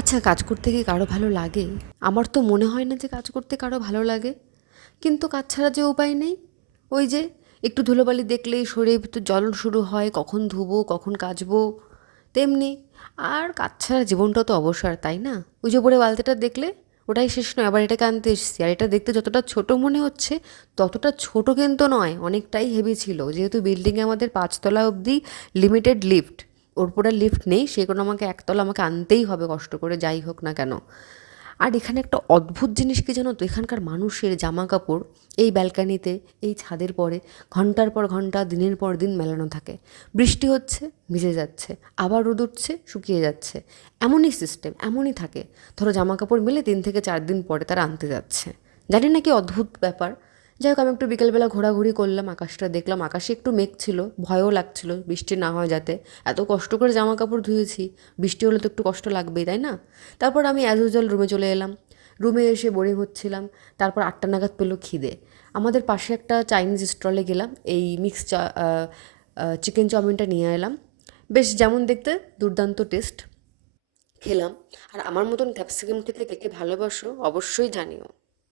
আচ্ছা, কাজ করতে কি কারো ভালো লাগে? আমার তো মনে হয় না যে কাজ করতে কারো ভালো লাগে। কিন্তু কাজ ছাড়া যে উপায় নেই। ওই যে একটু ধুলোবালি দেখলেই শরীরের ভিতর জ্বলন শুরু হয়, কখন ধুবো, কখন কাচবো, তেমনি। আর কাজ ছাড়া জীবনটা তো অবসর, তাই না? ওই যে উপরে বালতিটা দেখলে, ওটাই শেষ নয়, আবার এটাকে আনতে এসেছি। আর এটা দেখতে যতটা ছোট মনে হচ্ছে, ততটা ছোট কিন্তু নয়, অনেকটাই হেভি ছিল। যেহেতু বিল্ডিংয়ে আমাদের 5 তলা অবধি লিমিটেড লিফট, ওর পরে লিফট নেই, সেই কারণে আমাকে একতলা আমাকে আনতেই হবে কষ্ট করে, যাই হোক না কেন। আর এখানে একটা অদ্ভুত জিনিস কি জানো তো, এখানকার মানুষের জামা কাপড় এই ব্যালকানিতে, এই ছাদের পরে ঘন্টার পর ঘন্টা, দিনের পর দিন মেলানো থাকে। বৃষ্টি হচ্ছে, ভিজে যাচ্ছে, আবার রোদ উঠছে, শুকিয়ে যাচ্ছে। এমনই সিস্টেম, এমনই থাকে। ধরো জামা কাপড় মিলে 3 থেকে 4 দিন পরে তারা আনতে যাচ্ছে। জানি না কি অদ্ভুত ব্যাপার। যাই হোক, আমি একটু বিকেলবেলা ঘোরাঘুরি করলাম, আকাশটা দেখলাম, আকাশে একটু মেঘ ছিল, ভয়ও লাগছিল বৃষ্টি না হয় যাতে। এত কষ্ট করে জামা কাপড় ধুয়েছি, বৃষ্টি হলে তো একটু কষ্ট লাগবেই, তাই না? তারপর আমি অ্যাজ ইউজুয়াল রুমে চলে এলাম। রুমে এসে বোরিং হচ্ছিলাম। তারপর 8টা নাগাদ পেলো খিদে। আমাদের পাশে একটা চাইনিজ স্টলে গেলাম, এই চিকেন চাউমিনটা নিয়ে এলাম। বেশ যেমন দেখতে, দুর্দান্ত টেস্ট। খেলাম। আর আমার মতন ক্যাপসিকাম খেতে কে কে ভালোবাসো অবশ্যই জানিও।